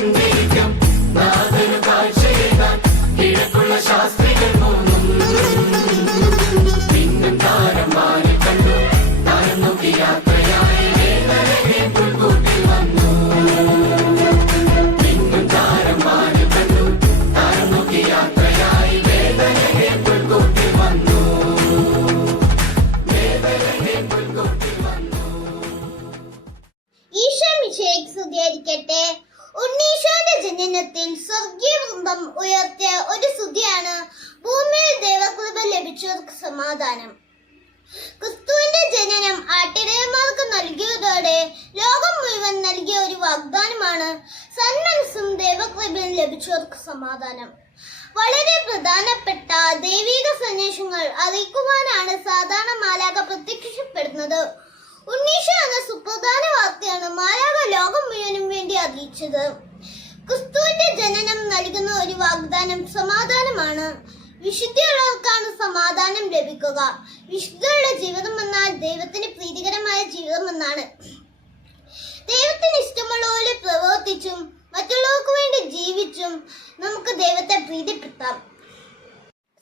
കാത്തുകൊണ്ടിരിക്കും നാഥനു കാഴ്ചയേകാൻ കിഴക്കുള്ള ശാസ്ത്രികൾ മൂന്നും. പിന്നും താരം മാറി കണ്ടു. താരം നോക്കി യാത്രയായി പുൽക്കൂട്ടിൽ വന്നു. പിന്നും താരം മാറി കണ്ടു. താരം നോക്കി യാത്രയായി വേദനയെ പുൽക്കൂട്ടിൽ വന്നു. വേദനയെ പുൽക്കൂട്ടിൽ വന്നു. ഈശോ മിശിഹായ്ക്ക് സ്തുതിയായിരിക്കട്ടെ. ഉണ്ണീശോന്റെ ജനനത്തിൽ സ്വർഗീയ വൃന്ദം ഉയർത്തിയ ഒരു സ്തുതിയാണ് ഭൂമിയിൽ ദൈവകൃപ ലഭിച്ചവർക്ക് സമാധാനം. ക്രിസ്തുവിന്റെ ജനനം ആട്ടിടയന്മാർക്ക് നൽകിയതോടെ ലോകം മുഴുവൻ നൽകിയ ഒരു വാഗ്ദാനമാണ് സന്മനസ്സും ദൈവകൃപയും ലഭിച്ചവർക്ക് സമാധാനം. വളരെ പ്രധാനപ്പെട്ട ദൈവിക സന്ദേശങ്ങൾ അറിയിക്കുവാനാണ് സാധാരണ മാലാക പ്രത്യക്ഷപ്പെടുന്നത്. ഉണ്ണീഷ എന്ന സുപ്രധാന വാർത്തയാണ് മാലാക ലോകം വേണ്ടി ക്രിസ്തുവിന്റെ ജനനം നൽകുന്ന ഒരു വാഗ്ദാനം സമാധാനമാണ്. വിശുദ്ധിയുള്ളവർക്കാണ് സമാധാനം ലഭിക്കുക. വിശുദ്ധിയുള്ള ജീവിതം എന്നാൽ ദൈവത്തിന് പ്രീതികരമായ ജീവിതം എന്നാണ്. ദൈവത്തിന് ഇഷ്ടമുള്ളവരെ പ്രവർത്തിച്ചും മറ്റുള്ളവർക്ക് വേണ്ടി ജീവിച്ചും നമുക്ക് ദൈവത്തെ പ്രീതിപ്പെടുത്താം.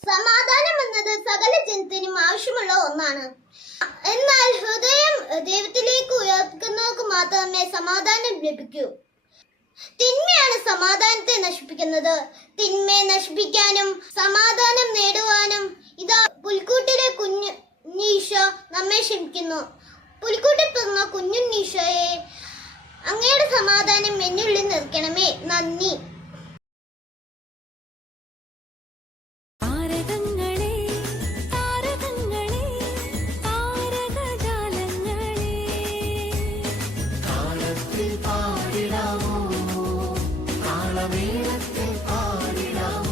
സമാധാനം എന്നത് സകല ജനത്തിനും ആവശ്യമുള്ള ഒന്നാണ്. എന്നാൽ ഹൃദയം ദൈവത്തിലേക്ക് ഉയർത്തുന്നവർക്ക് മാത്രമേ സമാധാനം ലഭിക്കൂ. തിന്മയാണ് സമാധാനത്തെ നശിപ്പിക്കുന്നത്. തിന്മയെ നശിപ്പിക്കാനും സമാധാനം നേടുവാനും ഇതാ പുൽക്കൂട്ടിലെ കുഞ്ഞു നീശ നമ്മെ ക്ഷമിക്കുന്നു. പുൽക്കൂട്ടിൽ പിറന്ന കുഞ്ഞു നീശോയെ അങ്ങയുടെ സമാധാനം എന്നുള്ളിൽ നിൽക്കണമേ வீணத்தில் பாடிடாம்